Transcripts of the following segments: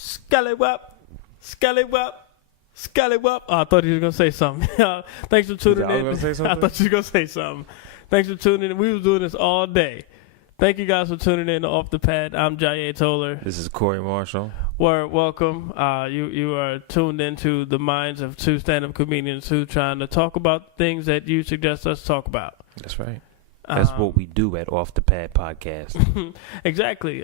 Scallywop, scallywop, scallywop. Oh, I thought he was going to say something. Thanks for tuning in. I thought you were going to say something. Thanks for tuning in. We was doing this all day. Thank you guys for tuning in to Off the Pad. I'm Jayé Toler. This is Corey Marshall. Welcome. You are tuned into the minds of two stand-up comedians who trying to talk about things that you suggest us talk about. That's right. That's what we do at Off the Pad Podcast. Exactly.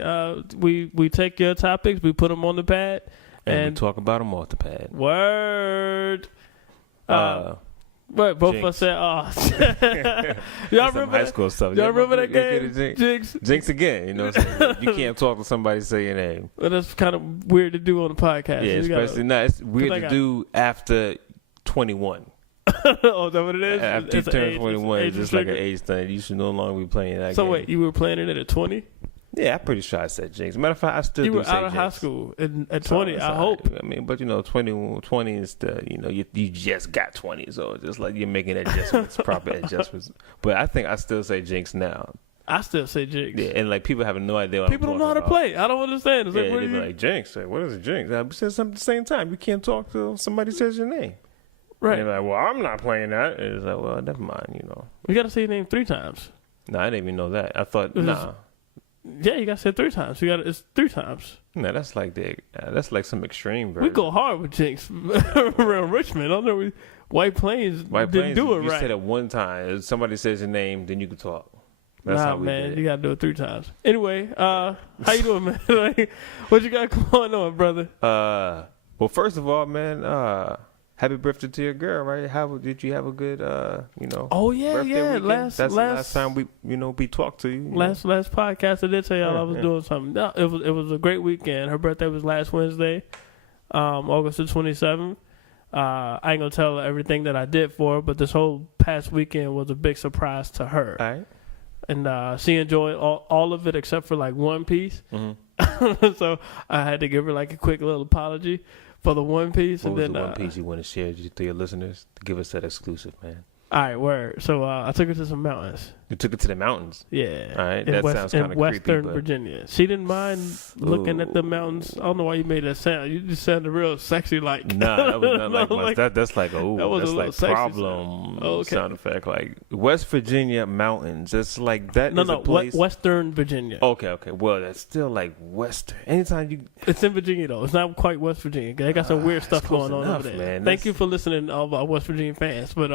We take your topics, we put them on the pad, and we talk about them off the pad. Word. But both of us said, y'all remember high school stuff? Y'all remember that game? Jinx. Jinx again. You know what I'm saying? You can't talk to somebody say your name. Well, that's kind of weird to do on the podcast. Yeah, especially not. It's weird to do after 21. Oh, is that what it is? After you turn 21, it's just like an age thing. You should no longer be playing that game. So wait, you were playing it at 20? Yeah, I'm pretty sure I said Jinx. Matter of fact, I still you do were say out of Jinx. high school at 20. I hope. I mean, but 20 is the you just got 20, so just like you're making adjustments, proper adjustments. But I think I still say Jinx now. I still say Jinx. Yeah, and like people have no idea what people don't know how to play. I don't understand. It's yeah, like, they be like Jinx. Like, what is a Jinx? I said something at the same time. You can't talk till somebody says your name. Right. And they're like, well, I'm not playing that. And it's like, well, never mind. We got to say your name 3 times. No, I didn't even know that. I thought Yeah, you got to say it 3 times. It's 3 times. No, that's like some extreme version. We go hard with Jinx around Richmond. I don't know. White Plains didn't do it right. You said it one time. If somebody says your name, then you can talk. That's how we did it. You got to do it 3 times. Anyway, how you doing, man? Like, what you got going on, brother? Well, first of all, man, happy birthday to your girl, right? How did you have a good, Oh yeah, birthday yeah. weekend? That's the last time we talked to you. Last podcast, I did tell y'all I was doing something. No, it was a great weekend. Her birthday was last Wednesday, August the 27th. I ain't gonna tell her everything that I did for her, but this whole past weekend was a big surprise to her. All right. And she enjoyed all of it except for like one piece. Mm-hmm. So I had to give her like a quick little apology for the one piece. What was the one piece you want to share to your listeners to give us that exclusive, man? All right, word. So I took her to some mountains. You took her to the mountains? Yeah. All right, that sounds kind of creepy. In Western Virginia. She didn't mind looking at the mountains. I don't know why you made that sound. You just sounded real sexy like. Nah, that was not like much. That's like, that's like problem sound effect. Like West Virginia mountains. It's like that is a place. Western Virginia. Okay. Well, that's still like Western. Anytime you. It's in Virginia, though. It's not quite West Virginia. They got some weird stuff going on over there. Man. Thank you for listening, all of our West Virginia fans. But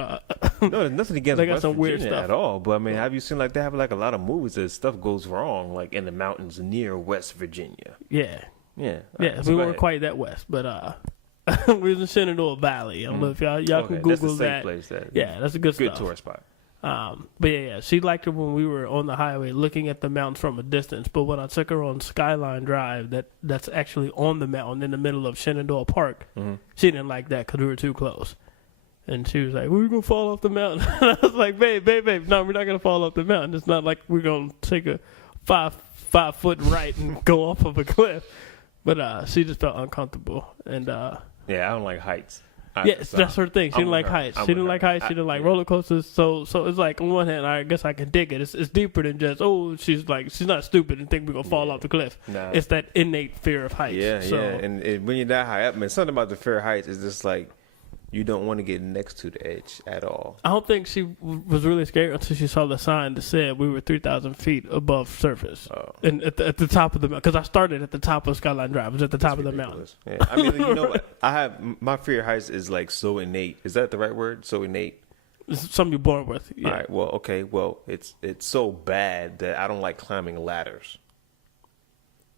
no, there's nothing against they got West some Virginia weird stuff at all. But I mean, have you seen like they have like a lot of movies that stuff goes wrong like in the mountains near West Virginia? Yeah. Yeah. Yeah. We weren't quite that west, but we was in Shenandoah Valley. I don't know if y'all can Google that's a safe that. Place, yeah, that's a good stuff. Tourist spot. But yeah, she liked it when we were on the highway looking at the mountains from a distance. But when I took her on Skyline Drive, that's actually on the mountain in the middle of Shenandoah Park, she didn't like that because we were too close. And she was like, we're going to fall off the mountain. And I was like, babe, no, we're not going to fall off the mountain. It's not like we're going to take a five foot right and go off of a cliff. But she just felt uncomfortable. And yeah, I don't like heights. That's her thing. She didn't like heights. She didn't like heights. She didn't like roller coasters. So it's like on one hand, I guess I can dig it. It's deeper than just she's not stupid and think we're gonna fall off the cliff. Nah. It's that innate fear of heights. Yeah. And when you're that high up, man, something about the fear of heights is just like you don't want to get next to the edge at all. I don't think she was really scared until she saw the sign that said we were 3,000 feet above surface. Oh. And at the top of the mountain, because I started at the top of Skyline Drive. It was at the top of the mountain. Yeah. I mean, you know what? My fear of heights is like so innate. Is that the right word? So innate? It's something you're born with. Yeah. All right. Well, okay. Well, it's so bad that I don't like climbing ladders.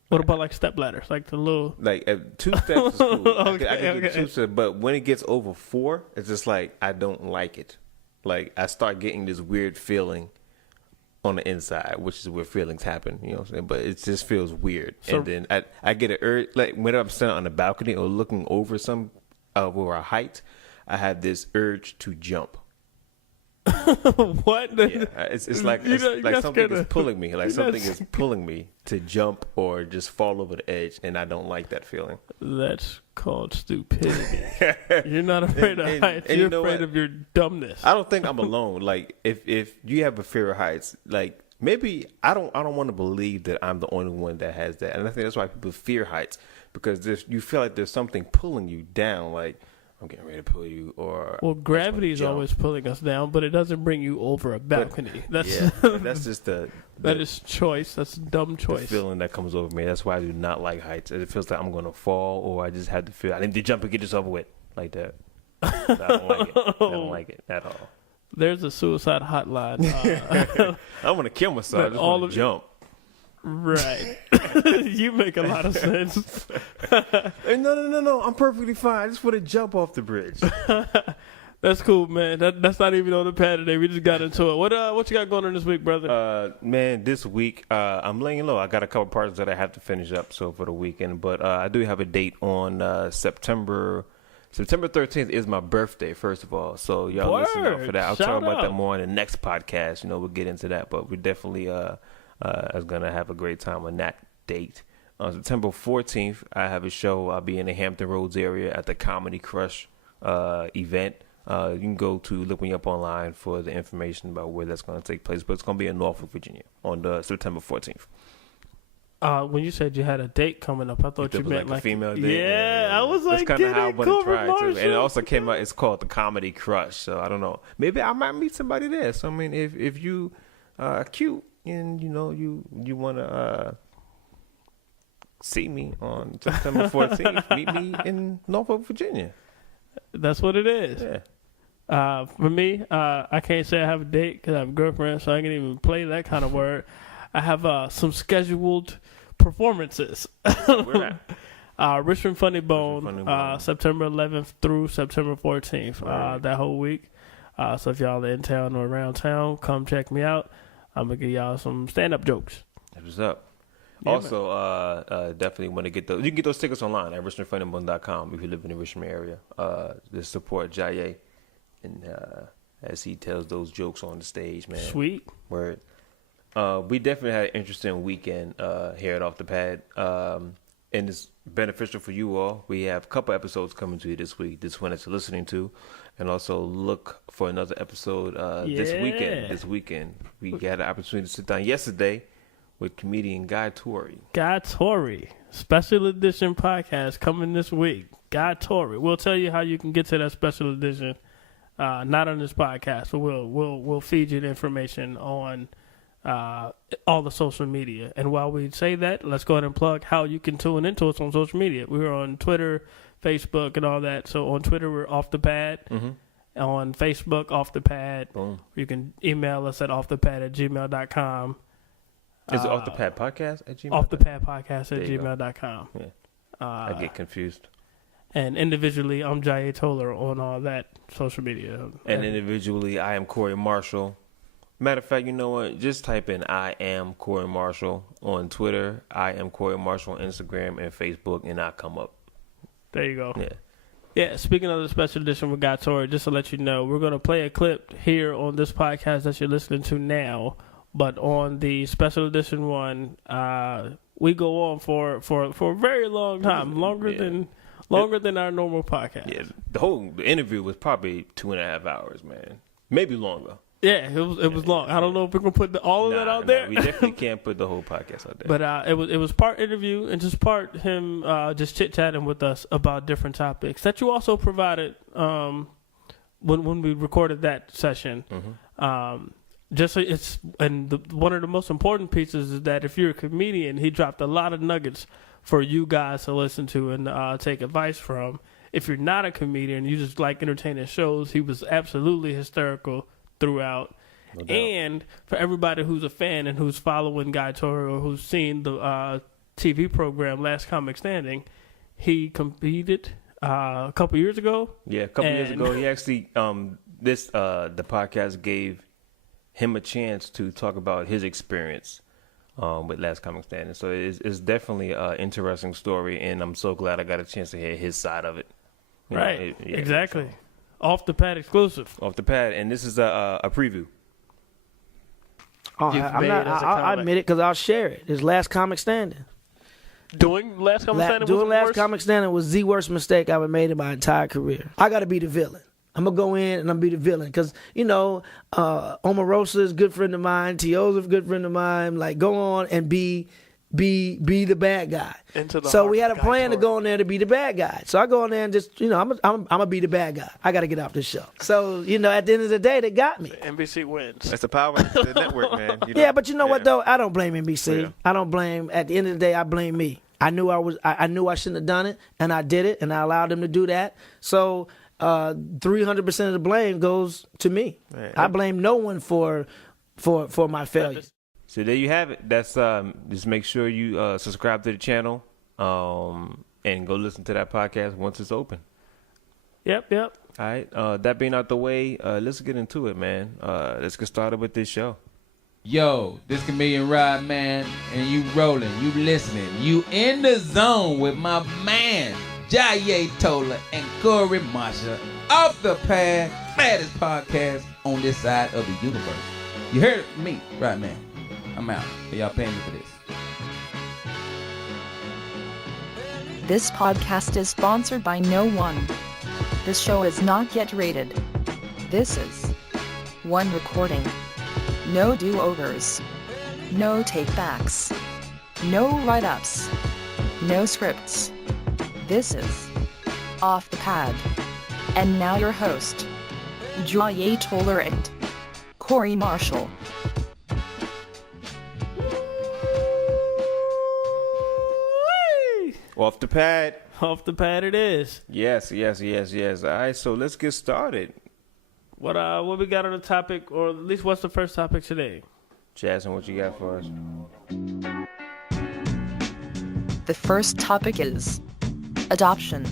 What about like step ladders, like the little? Like 2 steps is cool. I can do 2 steps, but when it gets over 4, it's just like I don't like it. Like I start getting this weird feeling on the inside, which is where feelings happen. You know what I'm saying? But it just feels weird, and then I get an urge. Like when I'm standing on the balcony or looking over over a height, I have this urge to jump. What? Yeah, it's like something is pulling me. Like something is pulling me to jump or just fall over the edge, and I don't like that feeling. That's called stupidity. You're not afraid of heights. You're afraid of your dumbness. I don't think I'm alone. Like if you have a fear of heights, like maybe I don't want to believe that I'm the only one that has that, and I think that's why people fear heights. because you feel like there's something pulling you down, like I'm getting ready to pull you, or well, gravity is always pulling us down, but it doesn't bring you over a balcony. That's just that is choice. That's a dumb choice. The feeling that comes over me. That's why I do not like heights. It feels like I'm gonna fall, or I just have to feel I need to jump and get this over with, like that. So I don't like it. I don't like it at all. There's a suicide hotline. I want to kill myself. I just want to jump. Right. You make a lot of sense. No. I'm perfectly fine. I just want to jump off the bridge. That's cool, man. That's not even on the pad today. We just got into it. What you got going on this week, brother? Man, this week I'm laying low. I got a couple parts that I have to finish up for the weekend, but I do have a date on September 13th is my birthday, first of all. So y'all listen out for that. I'll talk about that more in the next podcast. We'll get into that, but we definitely is gonna have a great time on that date. On September 14th, I have a show. I'll be in the Hampton Roads area at the Comedy Crush event. You can look me up online for the information about where that's going to take place, but it's going to be in Norfolk, Virginia on September 14th. When you said you had a date coming up, I thought you meant like a female date. Yeah, I was like, that's kind of how I want to try it too. And it also came out. It's called the Comedy Crush. So I don't know. Maybe I might meet somebody there. So I mean, if you are cute and you want to see me on September 14th, meet me in Norfolk, Virginia. That's what it is. Yeah. For me, I can't say I have a date because I have a girlfriend, so I can't even play that kind of word. I have some scheduled performances. Where at? Richmond Funny Bone, September 11th through September 14th, right. That whole week. So if y'all are in town or around town, come check me out. I'm going to give y'all some stand-up jokes. That's what's up. Yeah, also, definitely want to get those. You can get those tickets online at richmondfunnybone.com if you live in the Richmond area. To support Jayé, and as he tells those jokes on the stage, man. Sweet. Word. We definitely had an interesting weekend here at Off the Pad, and it's beneficial for you all. We have a couple episodes coming to you this week. This one that you're listening to, and also look for another episode this weekend. This weekend, we had an opportunity to sit down yesterday with comedian Guy Tory. Guy Tory, special edition podcast coming this week. Guy Tory. We'll tell you how you can get to that special edition. Not on this podcast, but we'll feed you the information on all the social media. And while we say that, let's go ahead and plug how you can tune into us on social media. We're on Twitter, Facebook, and all that. So on Twitter, we're Off the Pad. Mm-hmm. On Facebook, Off the Pad. Boom. You can email us at offthepad@gmail.com. Is it Off the Pad Podcast at gmail.com? Off the Pad Podcast at gmail.com. Yeah. I get confused. And individually, I'm Jayé Toler on all that social media. And individually, I am Corey Marshall. Matter of fact, you know what? Just type in I am Corey Marshall on Twitter. I am Corey Marshall on Instagram and Facebook, and I'll come up. There you go. Yeah. Yeah, speaking of the special edition with Guy Tory, just to let you know, we're going to play a clip here on this podcast that you're listening to now. But on the special edition one, we go on for a very long time, longer than our normal podcast. Yeah, the interview was probably 2.5 hours, man, maybe longer. Yeah, it was long. I don't know if we're gonna put all of that out there. We definitely can't put the whole podcast out there. But it was part interview and just part him just chit chatting with us about different topics that you also provided when we recorded that session. Mm-hmm. One of the most important pieces is that if you're a comedian, he dropped a lot of nuggets for you guys to listen to and take advice from. If you're not a comedian, you just like entertaining shows, he was absolutely hysterical throughout. No doubt. And for everybody who's a fan and who's following Guy Tory or who's seen the TV program Last Comic Standing, he competed a couple years ago. Yeah, a couple years ago. He actually the podcast gave him a chance to talk about his experience with Last Comic Standing. So it's definitely an interesting story, and I'm so glad I got a chance to hear his side of it. Right, exactly. So. Off the Pad exclusive. Off the Pad, and this is a preview. Oh, I admit it because I'll share it. It's Last Comic Standing. Doing Last Comic Standing doing Last Comic Standing was the worst mistake I've ever made in my entire career. I got to be the villain. I'm going to go in and I'm going to be the villain. Because, Omarosa is a good friend of mine. Tio's a good friend of mine. Like, go on and be be the bad guy. Into the So we had a heart plan to guy go in there to be the bad guy. So I go in there and just, I'm gonna be the bad guy. I got to get off this show. So at the end of the day, they got me. NBC wins. That's the power of the network, man. Yeah, but you know what though? I don't blame NBC. Yeah. I don't blame. At the end of the day, I blame me. I knew I shouldn't have done it, and I did it, and I allowed them to do that. So 300% of the blame goes to me. Right. I blame no one for my failure. So there you have it. That's just make sure you subscribe to the channel and go listen to that podcast once it's open. Yep. All right. That being out the way, let's get into it, man. Let's get started with this show. Yo, this Chameleon Rod, man, and you rolling, you listening, you in the zone with my man, Jayé, Toler, and Corey Marsha, Off the Pad, baddest podcast on this side of the universe. You heard it from me, right, man? I'm out. Are y'all paying me for this? This podcast is sponsored by no one. This show is not yet rated. This is one recording. No do-overs. No take-backs. No write-ups. No scripts. This is Off the Pad. And now your host, Jayé, Toler, and Corey Marshall. Off the pad. Off the pad it is. Yes. All right, so let's get started. What we got on the topic, or at least what's the first topic today? Jasmine, what you got for us? The first topic is adoption.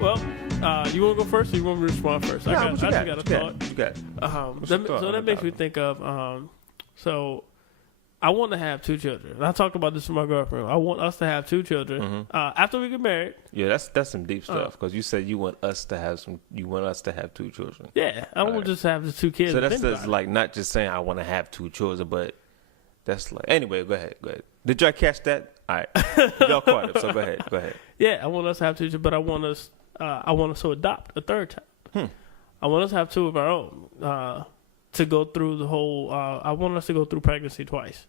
Well, you want to go first, or you want me to respond first? I got a thought. What you got? That makes me think of. So I want to have 2 children. And I talked about this with my girlfriend. I want us to have 2 children after we get married. Yeah, that's some deep stuff, because you said you want us to have 2 children. Yeah, I want just to have the 2 kids. So that's just like not just saying I want to have 2 children, but that's like anyway. Go ahead. Did y'all catch that? All right, y'all caught it. So go ahead. Yeah, I want us to have 2 children, but I want us to adopt a 3rd child. I want us to have 2 of our own to go through the whole. I want us to go through pregnancy twice.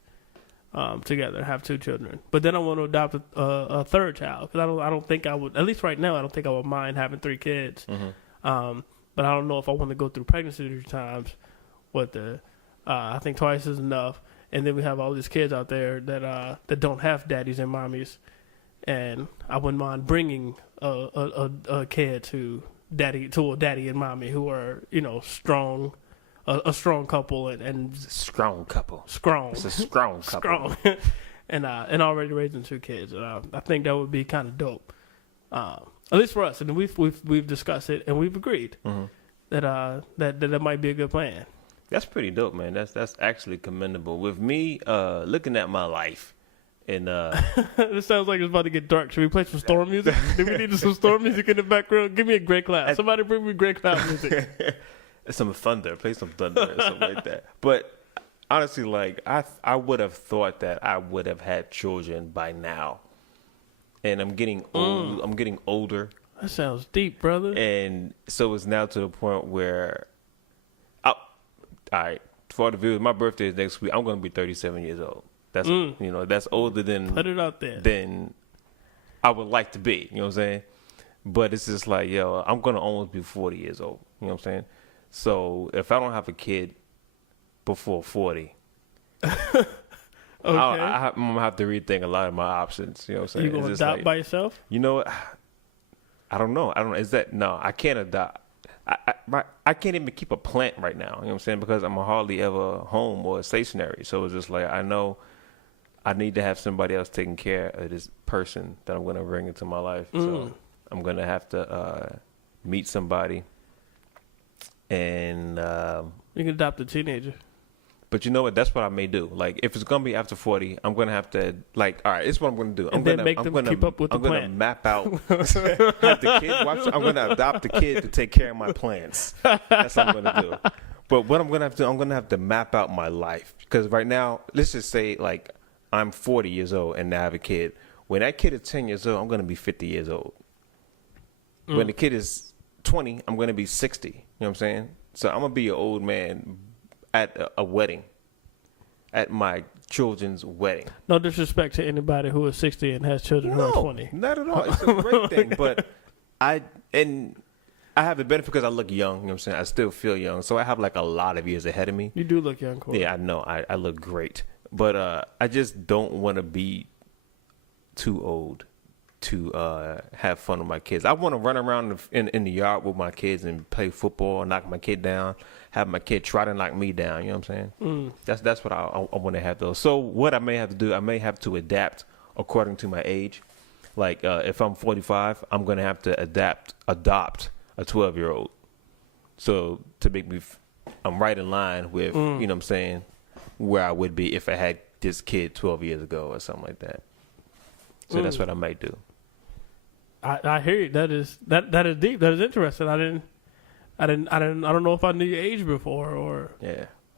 Together, have 2 children, but then I want to adopt a 3rd child, because I don't think I would, at least right now, I don't think I would mind having 3 kids. But I don't know if I want to go through pregnancy 3 times. I think twice is enough, and then we have all these kids out there that don't have daddies and mommies, and I wouldn't mind bringing a kid to a daddy and mommy who are strong. A strong couple and strong couple. Strong. It's a strong couple. Strong. and already raising 2 kids. And I think that would be kind of dope. At least for us. And we've discussed it and we've agreed that might be a good plan. That's pretty dope, man. That's actually commendable. With me, looking at my life, and this sounds like it's about to get dark. Should we play some storm music? Do we need some storm music in the background? Give me a Grey Cloud. Somebody bring me Grey Cloud music. Some thunder, play some thunder or something like that. But honestly, like I would have thought that I would have had children by now, and I'm getting old. I'm getting older. That sounds deep, brother. And so it's now to the point where, all right, for the viewers, my birthday is next week. I'm going to be 37 years old. That's that's older than put it out there than I would like to be. You know what I'm saying? But it's just like, I'm going to almost be 40 years old. You know what I'm saying? So if I don't have a kid before 40, okay. I'm going to have to rethink a lot of my options. You know what I'm saying? You going to adopt by yourself? You know what? I don't know. Is that, no, I can't adopt. I can't even keep a plant right now. You know what I'm saying? Because I'm hardly ever home or stationary. So it's just like, I know I need to have somebody else taking care of this person that I'm going to bring into my life. So I'm going to have to meet somebody. And you can adopt a teenager. But you know what? That's what I may do. Like, if it's gonna be after 40, I'm gonna have to, like, all right, this is what I'm gonna do. I'm gonna keep up with the plan. I'm gonna map out. Have the kid watch. I'm gonna adopt the kid to take care of my plans. That's what I'm gonna do. But what I'm gonna have to do, I'm gonna have to map out my life, because right now, let's just say, like, I'm 40 years old and I have a kid. When that kid is 10 years old, I'm gonna be 50 years old. When the kid is 20, I'm gonna be 60. You know what I'm saying? So I'm gonna be an old man at a wedding, at my children's wedding. No disrespect to anybody who is 60 and has children who are 20. Not at all. It's a great thing, but I have the benefit because I look young. You know what I'm saying? I still feel young, so I have like a lot of years ahead of me. You do look young, Corey. Yeah, I know. I look great, but I just don't want to be too old to have fun with my kids. I want to run around in the yard with my kids and play football, knock my kid down, have my kid try to knock me down. You know what I'm saying? That's what I want to have those. So what I may have to do, I may have to adapt according to my age. Like if I'm 45, I'm gonna have to adopt a 12-year-old. So to make me, I'm right in line with you know what I'm saying, where I would be if I had this kid 12 years ago or something like that. So that's what I might do. I hear you. That is deep. That is interesting. I don't know if I knew your age before or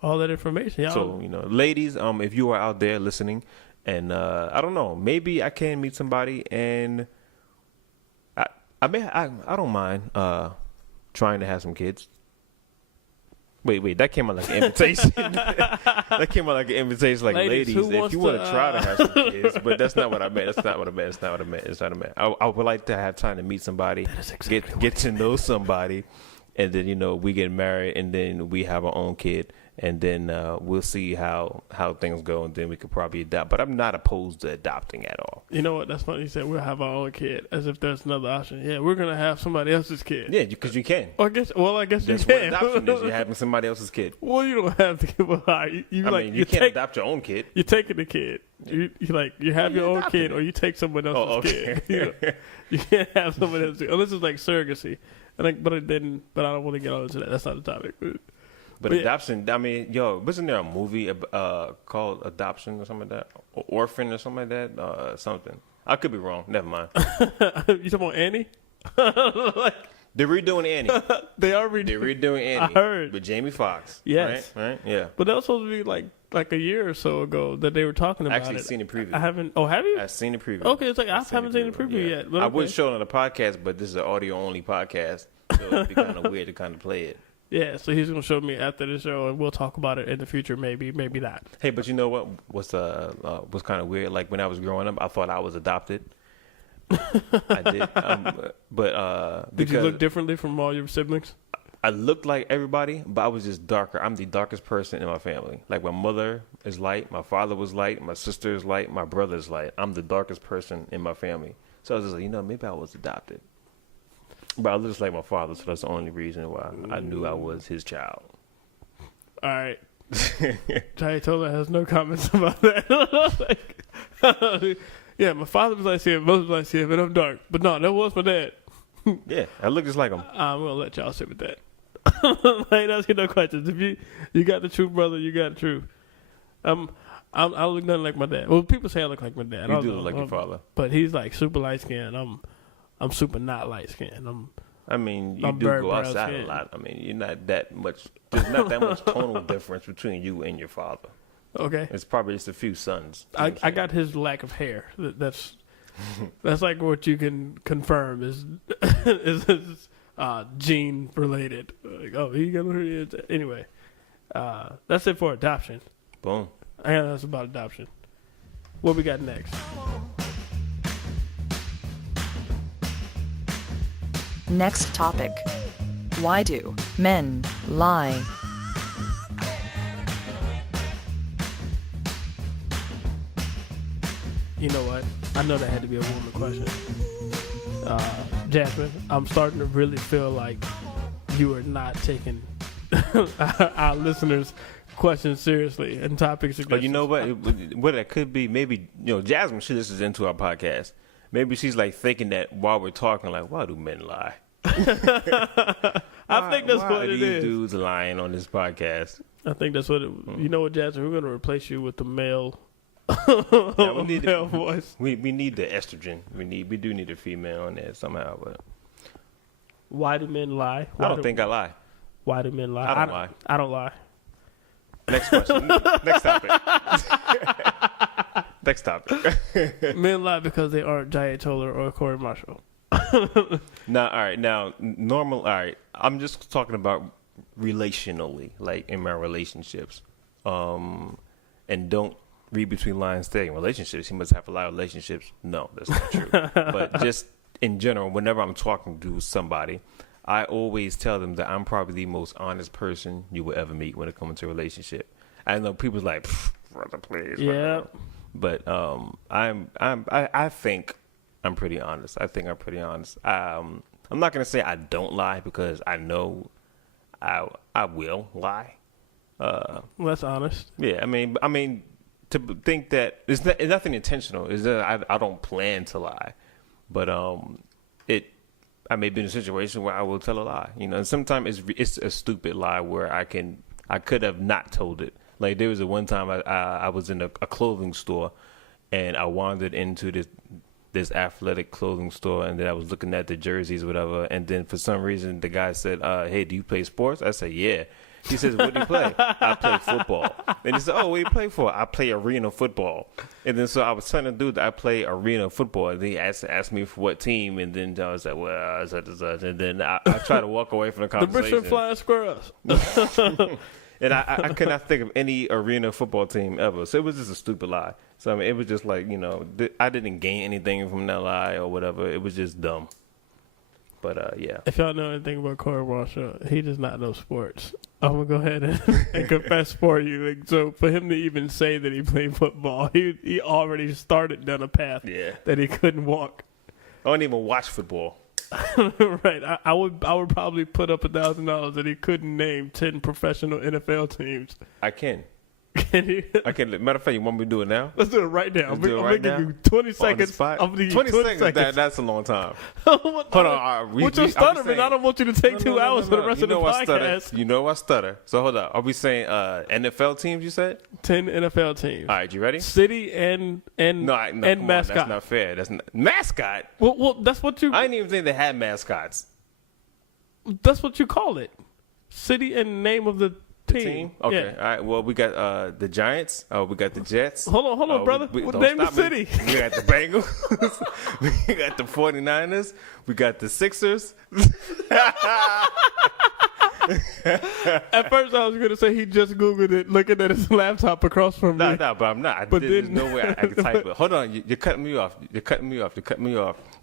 all that information. Yeah, so ladies, if you are out there listening, and I don't know, maybe I can meet somebody, and I don't mind trying to have some kids. Wait, that came out like an invitation. That came out like an invitation, like ladies if you want to try to have some kids, but that's not what I meant. That's not what I meant. I would like to have time to meet somebody, get to know somebody, and then we get married, and then we have our own kid, and then we'll see how things go, and then we could probably adopt. But I'm not opposed to adopting at all. You know what? That's funny. You said we'll have our own kid, as if there's another option. Yeah, we're gonna have somebody else's kid. Yeah, because you can. I guess that's you can. What adoption is. You're having somebody else's kid. Well, you don't have to give a high. You can't adopt your own kid. You're taking the kid. You have your own kid, or you take someone else's kid. You can't have someone else's kid. Unless it's like surrogacy. But I don't want to get all into that. That's not the topic. But adoption, I mean, wasn't there a movie called Adoption or something like that? Or Orphan or something like that? Something. I could be wrong. Never mind. You talking about Annie? They're redoing Annie. They are They're redoing Annie. I heard. With Jamie Foxx. Yes. Right? Yeah. But that was supposed to be like a year or so ago that they were talking about it. I actually seen the preview. I haven't. Oh, have you? I've seen the preview. Okay, it's like I haven't seen the preview yet. But I would show it on the podcast, but this is an audio-only podcast, so it'd be kind of weird to kind of play it. Yeah, so he's gonna show me after the show, and we'll talk about it in the future. Maybe not. Hey, but you know what? Was kind of weird? Like when I was growing up, I thought I was adopted. I did, but did you look differently from all your siblings? I looked like everybody, but I was just darker. I'm the darkest person in my family. Like my mother is light, my father was light, my sister is light, my brother is light. I'm the darkest person in my family. So I was just like, maybe I was adopted. But I look just like my father, so that's the only reason why I knew I was his child. All right. Jayé Toler has no comments about that. Yeah, my father was light skinned, mother was light skinned, but I'm dark. But no, that was my dad. Yeah, I look just like him. I'm gonna let y'all sit with that. I ain't asking no questions. If you got the truth, brother, you got the truth. I look nothing like my dad. Well, people say I look like my dad. You do look like your father, but he's like super light skinned. I'm super not light skinned. You do go outside a lot. I mean, you're not that much. There's not that much tonal difference between you and your father. Okay, it's probably just a few sons. I got his lack of hair. That's like what you can confirm is gene related. Like, he got anyway. That's it for adoption. Boom. That's about adoption. What we got next? Next topic. Why do men lie? You know what? I know that had to be a woman question. Jasmine, I'm starting to really feel like you are not taking our listeners' questions seriously and topics. But you know what? What it could be, maybe, Jasmine, she listens into our podcast. Maybe she's like thinking that while we're talking, like, why do men lie? I think that's what it is. Why are these dudes lying on this podcast? I think that's what it. You know what, Jasmine? We're going to replace you with the male. We need male voice. We need the estrogen. We do need a female on there somehow. But why do men lie? I don't think I lie. Why do men lie? I don't lie. I don't lie. Next question. Next topic. Next topic. Men lie because they aren't Jayé Toler or Corey Marshall. Now, all right. Now, normal. All right. I'm just talking about relationally, like in my relationships, and don't read between lines saying relationships. He must have a lot of relationships. No, that's not true. But just in general, whenever I'm talking to somebody, I always tell them that I'm probably the most honest person you will ever meet when it comes to a relationship. I know people's like, brother, please. Yeah. But I think I'm pretty honest. I think I'm pretty honest. I'm not gonna say I don't lie because I know I will lie. That's honest. Yeah, I mean, to think that it's nothing intentional. Is that I don't plan to lie, but I may be in a situation where I will tell a lie. You know, and sometimes it's a stupid lie where I could have not told it. Like there was one time I was in a clothing store, and I wandered into this athletic clothing store, and then I was looking at the jerseys or whatever, and then for some reason the guy said, hey, do you play sports? I said, yeah. He says, what do you play? I play football. And he said, oh, what do you play for? I play arena football. And then so I was telling the dude that I play arena football, and then he asked me for what team, and then I was like, well, such and such. And then I tried to walk away from the conversation. The Richmond Flying Squirrels. And I could not think of any arena football team ever. So it was just a stupid lie. So, I mean, it was just like, you know, I didn't gain anything from that lie or whatever. It was just dumb. But, yeah. If y'all know anything about Corey Marshall, he does not know sports. I'm going to go ahead and confess for you. Like, so for him to even say that he played football, he already started down a path that he couldn't walk. I don't even watch football. Right. I would probably put up $1,000 that he couldn't name 10 professional NFL teams. I can. Can you? I can. Matter of fact, you want me to do it now? Let's do it right now. I'm going to give you 20 seconds. I'm gonna give you 20 seconds. That's a long time. Hold on. What's your stutter, man? I don't want you to take 2 hours for the rest of the podcast. You know I stutter. So hold on. Are we saying NFL teams, you said? 10 NFL teams. All right, you ready? City and mascot. That's not fair. That's not mascot. Well, that's what you. I didn't even think they had mascots. That's what you call it. City and name of the team. Okay. Yeah. All right. Well, we got the Giants. We got the Jets. Hold on, brother. Name the city. We got the Bengals. We got the 49ers. We got the Sixers. At first, I was going to say he just Googled it, looking at his laptop across from me. No, but I'm not. There's no way I can type it. Hold on. You're cutting me off. You're cutting me off.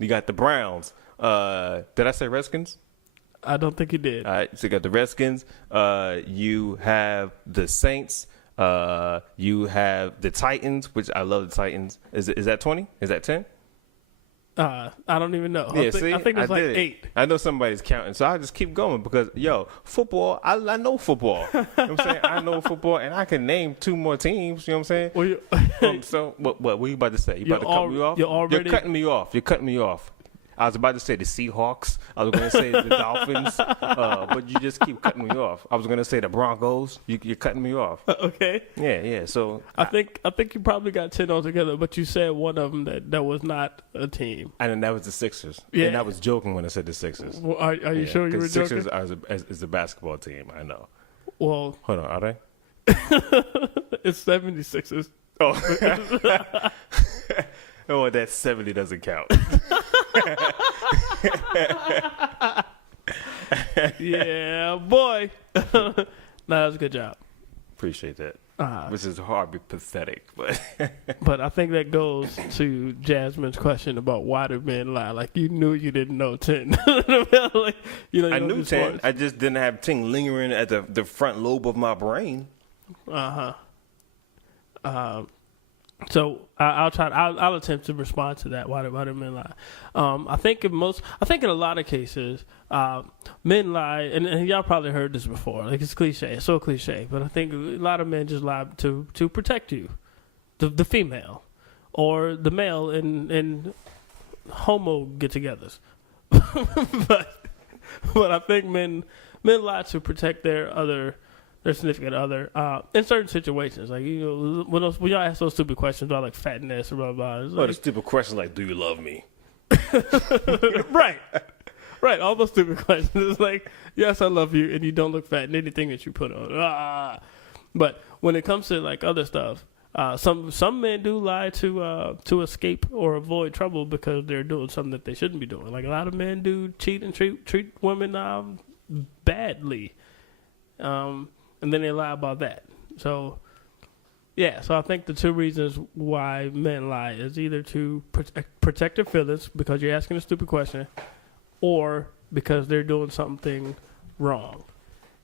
You got the Browns. Did I say Redskins? I don't think you did. All right, so you got the Redskins. You have the Saints. You have the Titans, which I love the Titans. Is that 20? Is that 10? I don't even know. Yeah, I think it's like 8. I know somebody's counting, so I'll just keep going because, football, I know football. You know what I'm saying? I know football, and I can name 2 more teams. You know what I'm saying? Well, so what were you about to say? You about to cut me off? You're cutting me off. I was about to say the Seahawks. I was going to say the Dolphins, but you just keep cutting me off. I was going to say the Broncos. You're cutting me off. Okay. Yeah. So I think you probably got 10 altogether, but you said one of them that was not a team. And then that was the Sixers. Yeah. And I was joking when I said the Sixers. Well, are you sure you were joking? Sixers is a basketball team. I know. Well, hold on. Are they? It's 76ers. Oh. Oh, that 70 doesn't count. Yeah, boy. No, that was a good job. Appreciate that. Which is hard to be pathetic, but but I think that goes to Jasmine's question about why do men lie. Like you knew you didn't know 10. Like, I knew 10. Sports. I just didn't have 10 lingering at the front lobe of my brain. So I'll attempt to respond to that. Why do men lie? I think in a lot of cases, men lie, and y'all probably heard this before. Like it's cliche, it's so cliche, but I think a lot of men just lie to protect you, the female, or the male in homo get-togethers. but I think men lie to protect their significant other in certain situations. Like, when y'all ask those stupid questions about like fatness or blah, blah, blah. The stupid question like, do you love me? Right. All those stupid questions. It's like, yes, I love you, and you don't look fat in anything that you put on. But when it comes to like other stuff, some men do lie to escape or avoid trouble because they're doing something that they shouldn't be doing. Like a lot of men do cheat and treat women badly. and then they lie about that. So, yeah. So I think the two reasons why men lie is either to protect their feelings because you're asking a stupid question, or because they're doing something wrong.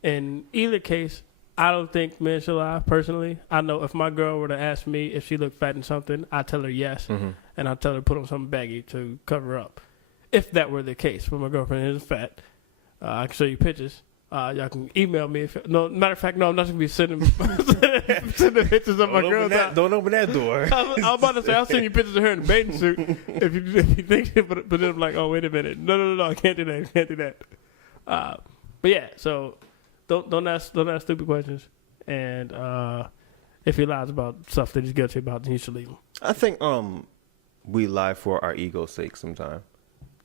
In either case, I don't think men should lie, personally. I know if my girl were to ask me if she looked fat in something, I'd tell her yes, and I'd tell her to put on something baggy to cover up. If that were the case, but my girlfriend is fat, I can show you pictures. Y'all can email me. Matter of fact, no, I'm not going to be sending pictures of my girl. Don't open that door. I was about to say, I'll send you pictures of her in a bathing suit if you think it, but then I'm like, oh, wait a minute. No, I can't do that. But yeah, so don't ask stupid questions. And if he lies about stuff that he's guilty about, then you should leave him. I think we lie for our ego's sake sometimes.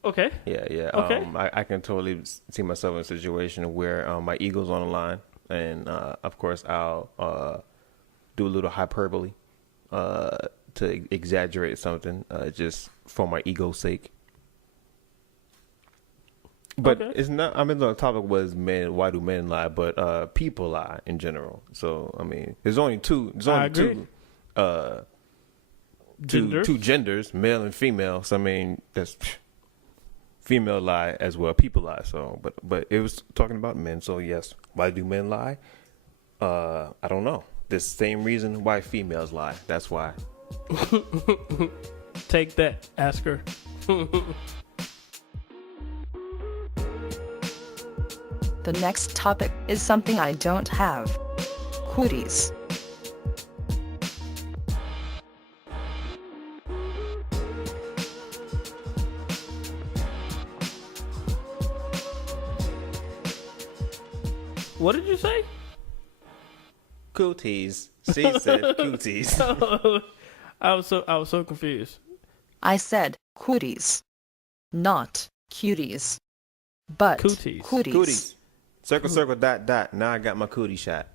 Okay. Yeah. Okay. I can totally see myself in a situation where my ego's on the line, and of course I'll do a little hyperbole to exaggerate something just for my ego's sake. But it's not. I mean, the topic was men. Why do men lie? But people lie in general. So I mean, there's only two. There's only two genders, male and female. So I mean, that's female lie as well. People lie. So, but it was talking about men. So yes, why do men lie? I don't know. The same reason why females lie. That's why. Take that, ask her. The next topic is something I don't have. Cooties. What did you say? Cooties. She said cooties. I was so confused. I said cooties, not cuties, but Cooties. Cooties. Circle, dot. Now I got my cootie shot.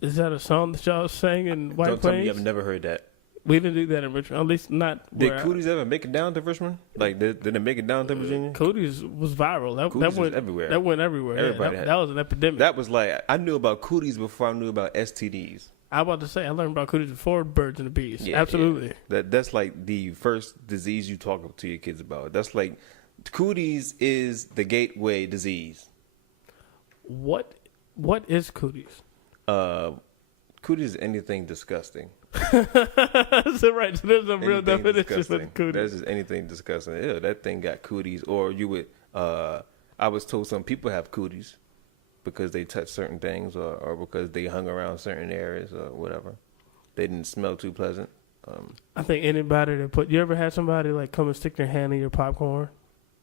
Is that a song that y'all sang in White Don't tell me Plains? you have never heard that. We didn't do that in Richmond. At least not. Did Cooties ever make it down to Richmond? Like, did it make it down to Virginia? Cooties was viral. That Cooties went was everywhere. That went everywhere. Everybody that was an epidemic. That was like, I knew about Cooties before I knew about STDs. I was about to say, I learned about Cooties before Birds and the Bees. Yeah, Absolutely. Yeah. That's like the first disease you talk to your kids about. That's like, Cooties is the gateway disease. What is Cooties? Cooties is anything disgusting. So right, so there's a real definition for Cooties. That's just anything disgusting. Ew, that thing got cooties. Or you would, I was told some people have cooties because they touched certain things or because they hung around certain areas or whatever. They didn't smell too pleasant. I think anybody that you ever had somebody like come and stick their hand in your popcorn?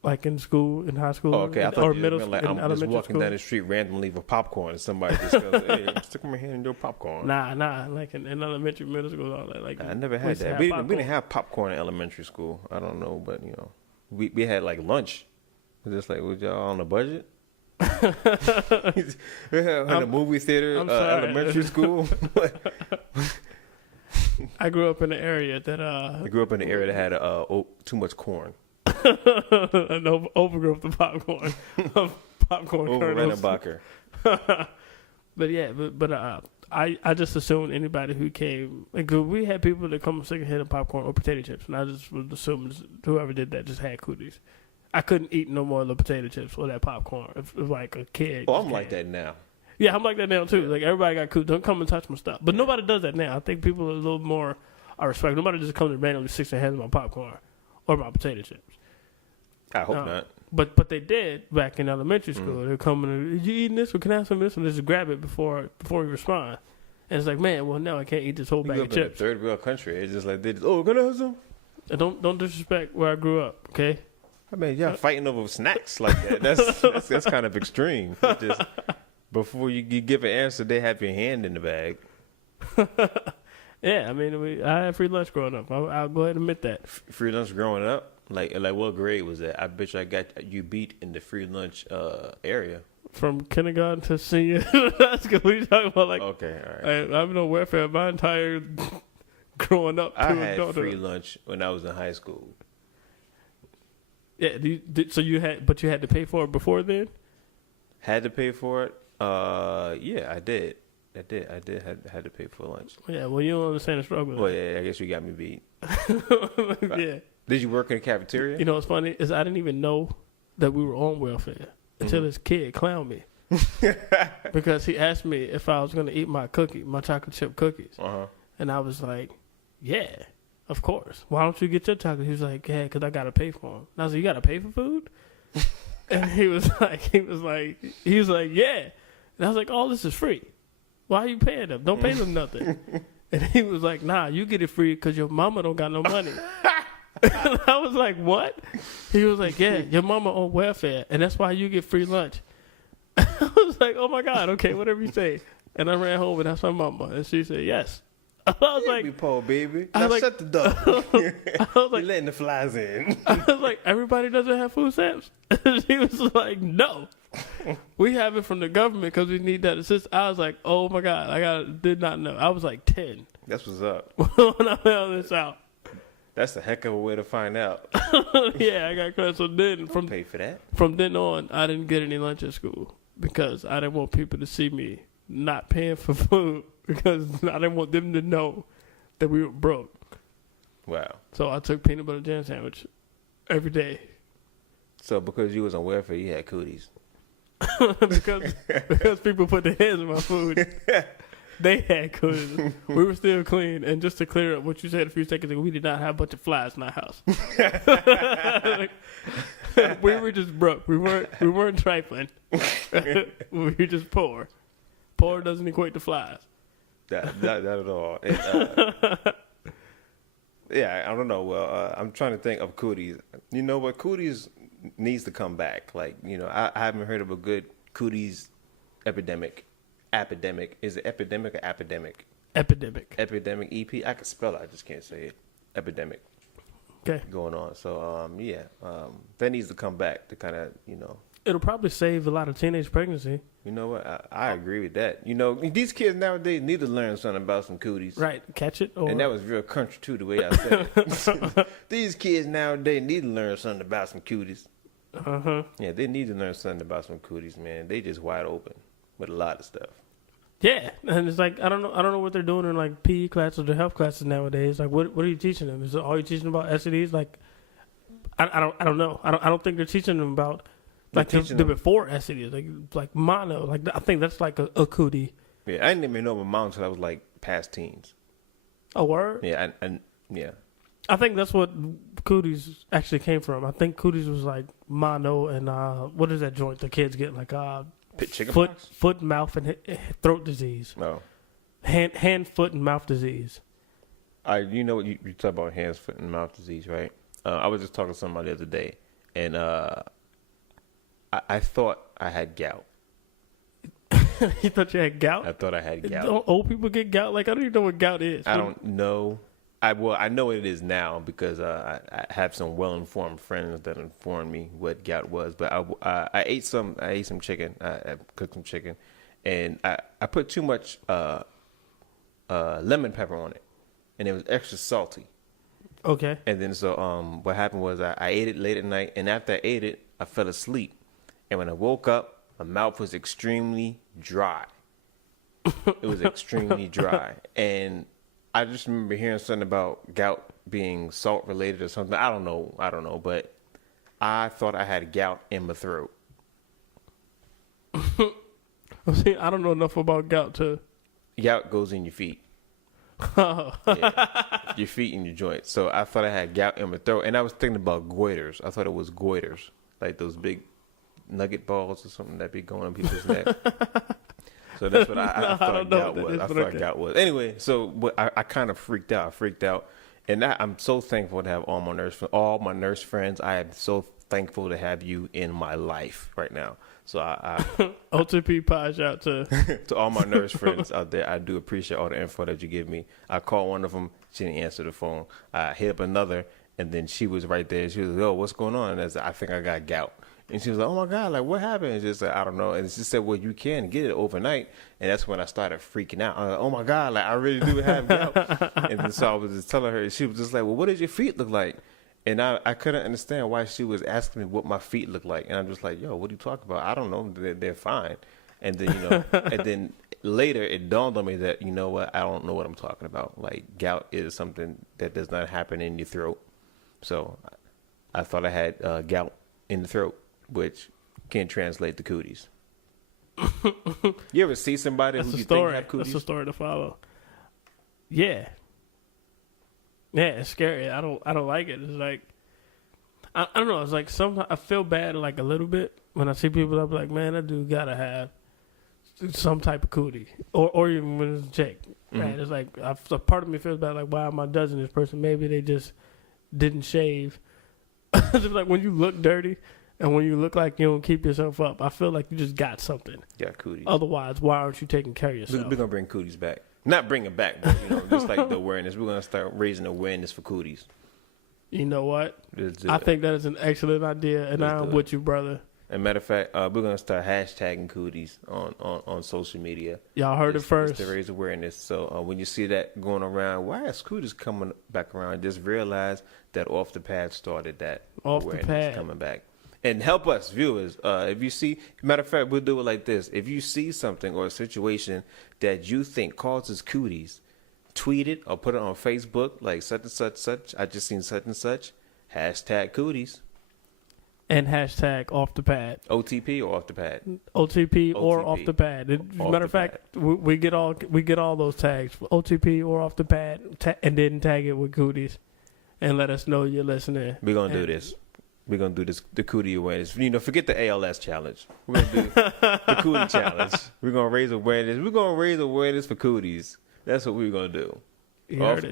Like in school, in high school, oh, okay. I thought or you middle meant like school, I'm just walking school. down the street randomly for popcorn, and somebody just goes, "Hey, I'm sticking my hand in your popcorn." Nah. Like in elementary, middle school, all that. Like I never had that. We didn't have popcorn in elementary school. I don't know, but you know, we had like lunch. Just like, was y'all on a budget? We had in a movie theater, elementary school. I grew up in an area that I grew up in an area that had too much corn. An overgrowth of popcorn, popcorn kernels. But yeah, I just assumed anybody who came, like, we had people that come and stick a head of popcorn or potato chips, and I just was assuming whoever did that just had Cooties. I couldn't eat no more of the potato chips or that popcorn. If like a kid. Oh, I'm like that now. Yeah, I'm like that now too. Like, everybody got Cooties. Don't come and touch my stuff. But nobody does that now. I think people are a little more respect. Nobody just comes and randomly sticks their hands in my popcorn or my potato chips. I hope not. But they did back in elementary school. They're coming and, you eating this? Or can I have some of this? And just grab it before we respond. And it's like, man, well, now I can't eat this whole bag of chips. In a third world country, it's just like, can I have some? And don't disrespect where I grew up, okay? I mean, y'all fighting over snacks like that. That's kind of extreme. Just before you give an answer, they have your hand in the bag. Yeah, I mean, I had free lunch growing up. I'll go ahead and admit that. Free lunch growing up? Like what grade was that? I bet you I got you beat in the free lunch area. From kindergarten to senior. That's good. What are you talking about? Like, okay, all right. I've been on welfare my entire growing up. I had free lunch when I was in high school. Yeah, so you had to pay for it before then? Had to pay for it? Yeah, I did. Had to pay for lunch. Yeah, well, you don't understand the struggle. Well, yeah, I guess you got me beat. Yeah. Did you work in the cafeteria? You know what's funny is I didn't even know that we were on welfare until this kid clowned me. Because he asked me if I was going to eat my chocolate chip cookies. Uh-huh. And I was like, yeah, of course. Why don't you get your chocolate? He was like, yeah, because I got to pay for them. And I was like, you got to pay for food? And he was like, yeah. And I was like, oh, this is free. Why are you paying them? Don't pay them nothing. And he was like, nah, you get it free because your mama don't got no money. And I was like, what? He was like, yeah, your mama on welfare, and that's why you get free lunch. I was like, oh my God, okay, whatever you say. And I ran home and asked my mama, and she said yes. I was like, be poor, baby. I Now was shut the door. I was like, You're letting the flies in. I was like, everybody doesn't have food stamps? And she was like, no. We have it from the government because we need that assistance. I was like, oh my God, did not know. I was like 10 That's what's up. when I found this out. That's a heck of a way to find out. Yeah, I got credit. So then Pay for that. from then on, I didn't get any lunch at school because I didn't want people to see me not paying for food because I didn't want them to know that we were broke. Wow. So I took peanut butter jam sandwich every day. So because you was on welfare, you had cooties. because people put their hands in my food. They had cooties. We were still clean. And just to clear up what you said a few seconds ago, we did not have a bunch of flies in our house. We were just broke. We weren't trifling. We were just poor. Poor doesn't equate to flies. Not at all. Yeah, I don't know. Well, I'm trying to think of Cooties. You know what? Cooties needs to come back. Like, you know, I haven't heard of a good Cooties epidemic. Is it epidemic or epidemic? Epidemic. Epidemic EP. I can spell it. I just can't say it. Epidemic. Okay. Going on. So, that needs to come back to kind of, you know. It'll probably save a lot of teenage pregnancy. You know what? I agree with that. You know, these kids nowadays need to learn something about some cooties. Right. Catch it. Or... And that was real country, too, the way I said it. These kids nowadays need to learn something about some cooties. Uh-huh. Yeah, they need to learn something about some cooties, man. They just wide open with a lot of stuff. Yeah, and it's like I don't know what they're doing in like PE classes or health classes nowadays. Like, what are you teaching them? Is it all you teaching about STDs? Like, I don't know. I don't think they're teaching them about like the before STDs, like mono. Like I think that's like a cootie. Yeah, I didn't even know my mom until I was like past teens. A word? Yeah, yeah. I think that's what Cooties actually came from. I think Cooties was like mono and what is that joint the kids get like foot, mouth, and throat disease. No. Hand, foot, and mouth disease. You know what you talk about hands, foot, and mouth disease, right? I was just talking to somebody the other day, and I thought I had gout. You thought you had gout? I thought I had gout. Don't old people get gout? Like, I don't even know what gout is. I don't know. I know what it is now because I have some well-informed friends that informed me what gout was. But I ate some chicken. I cooked some chicken, and I put too much lemon pepper on it, and it was extra salty. Okay. And then so what happened was I ate it late at night, and after I ate it, I fell asleep. And when I woke up, my mouth was extremely dry. It was extremely dry, and I just remember hearing something about gout being salt related or something. I don't know, but I thought I had gout in my throat. See, I don't know enough about gout to. Gout goes in your feet. Yeah, your feet and your joints. So I thought I had gout in my throat, and I was thinking about goiters. I thought it was goiters, like those big nugget balls or something that be going on people's neck. So that's what I thought gout was. I thought gout was. Anyway, so I kind of freaked out. And I'm so thankful to have all my nurse friends. I am so thankful to have you in my life right now. So I OTP pie shout to to all my nurse friends out there. I do appreciate all the info that you give me. I called one of them. She didn't answer the phone. I hit up another, and then she was right there. She was like, "Oh, what's going on?" And I said, "I think I got gout." And she was like, "Oh my God, like what happened?" And just like, I don't know. And she said, "Well, you can get it overnight." And that's when I started freaking out. I was like, "Oh my God, like I really do have gout." And then so I was just telling her, she was just like, "Well, what does your feet look like?" And I couldn't understand why she was asking me what my feet look like. And I'm just like, yo, what are you talking about? I don't know. They're fine. And then, and then later it dawned on me that, you know what? I don't know what I'm talking about. Like, gout is something that does not happen in your throat. So I thought I had gout in the throat, which can translate to cooties. You ever see somebody who you think have cooties? That's a story to follow. Yeah. Yeah, it's scary. I don't like it. It's like, I don't know. It's like sometimes I feel bad like a little bit when I see people. I'm like, man, that dude gotta have some type of cootie, or even when it's a chick. Right? It's like a part of me feels bad. Like, why am I judging this person? Maybe they just didn't shave. It's like when you look dirty and when you look like you don't keep yourself up, I feel like you just got something. Yeah, cooties. Otherwise, why aren't you taking care of yourself? We're gonna bring cooties back. Not bring it back, but just like the awareness. We're gonna start raising awareness for cooties. You know what? I think that is an excellent idea, and I'm with you, brother. As a matter of fact, we're gonna start hashtagging cooties on social media. Y'all heard it first. Just to raise awareness. So when you see that going around, why is cooties coming back around? Just realize that Off the Pad started that awareness coming back. And help us, viewers. If you see, matter of fact, we'll do it like this. If you see something or a situation that you think causes cooties, tweet it or put it on Facebook, like such and such, such. I just seen such and such. Hashtag cooties. And hashtag off the pad. OTP or off the pad? OTP or off the pad. Matter of fact, we get all those tags. OTP or off the pad, and then tag it with cooties. And let us know you're listening. We're going to do this. We're going to do this, the cootie awareness. Forget the ALS challenge. We're going to do the cootie challenge. We're going to raise awareness. We're going to raise awareness for cooties. That's what we're going to do. You heard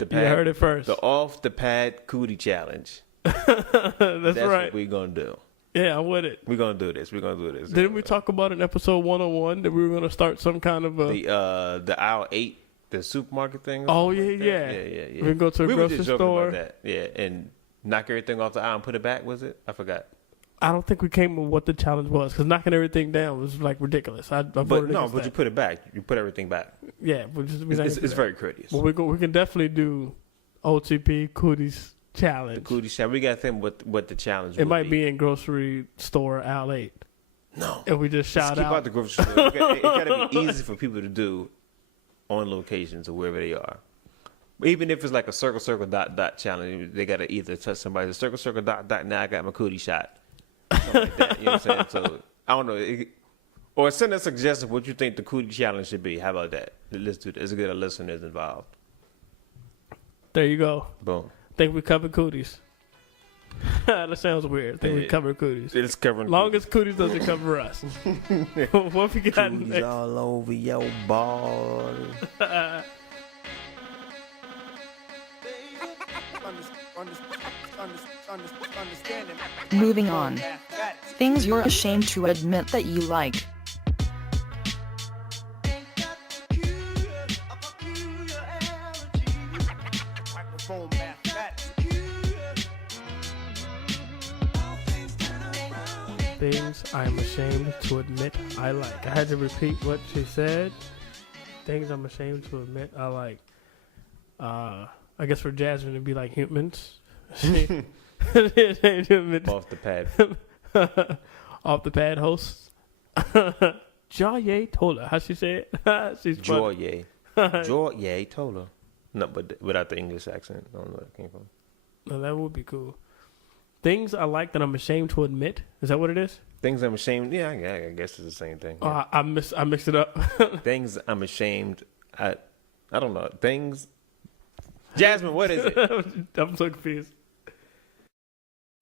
it first. The off the pad cootie challenge. That's right. That's what we're going to do. Yeah, I'm with it. We're going to do this. We're going to do this. Didn't we talk about in episode 101 that we were going to start some kind of the aisle 8, the supermarket thing? Oh, yeah. We're going to go to a grocery store. About that. Yeah, and knock everything off the aisle and put it back, was it? I forgot. I don't think we came with what the challenge was, because knocking everything down was like ridiculous. But you put it back. You put everything back. Yeah, it's very courteous. Well, we can definitely do OTP Cooties challenge. The Cootie challenge. We got to think what the challenge. It might be in grocery store aisle 8. No, and we just shout keep out the grocery store. It got to be easy for people to do on locations or wherever they are. Even if it's like a circle, dot challenge, they got to either touch somebody. The circle, dot. Now I got my cootie shot. Something like that. You know what I'm saying? So I don't know. Or send a suggestion of what you think the cootie challenge should be. How about that? Let's do this. Let's get our listeners involved. There you go. Boom. Think we covered cooties. That sounds weird. Think we covered cooties. It's covering. Long as cooties doesn't cover us. What we got cooties next? all over your ball. Moving on. Things you're ashamed to admit that you like. Things I'm ashamed to admit I like. I had to repeat what she said. Things I'm ashamed to admit I like. I guess for Jasmine it'd be like humans. Off the pad. Off the pad hosts. Jayé Toler. How she say it? She's Jayé. Jayé Toler. No, but without the English accent. I don't know where that came from. No, that would be cool. Things I like that I'm ashamed to admit. Is that what it is? Things I'm ashamed. Yeah, I guess it's the same thing. Yeah. I mixed it up. Things I'm ashamed. I don't know. Things. Jasmine, what is it? I'm so confused.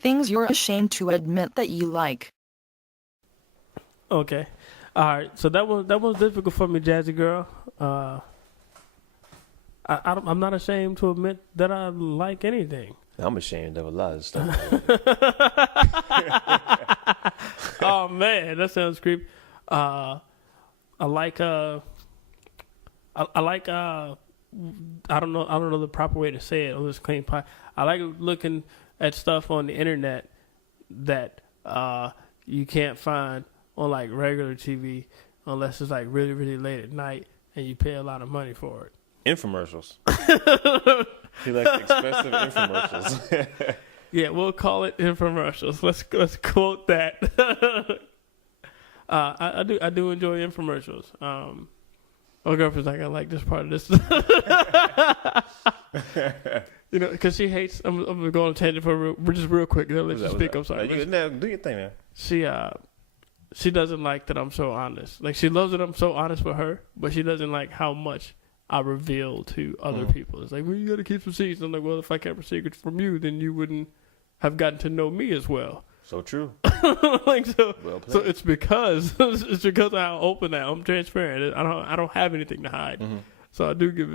Things you're ashamed to admit that you like. Okay. All right. So that was difficult for me, Jazzy girl. I'm not ashamed to admit that I like anything. I'm ashamed of a lot of stuff. Oh man, that sounds creepy. I like I don't know the proper way to say it on this clean pie. I like looking at stuff on the internet that you can't find on like regular TV unless it's like really, really late at night and you pay a lot of money for it. Infomercials. He likes expensive infomercials. Yeah, we'll call it infomercials. Let's quote that. I do enjoy infomercials. My girlfriend's like, I like this part of this. You know, because she hates. I'm gonna go on a tangent for just real quick. Let you speak. I'm sorry. Do your thing, man. She doesn't like that I'm so honest. Like, she loves that I'm so honest with her, but she doesn't like how much I reveal to other people. It's like, well, you got to keep some secrets. I'm like, well, if I kept a secret from you, then you wouldn't have gotten to know me as well. So true. Like, so Well it's because of how open I am. I'm transparent. I don't have anything to hide. So I do give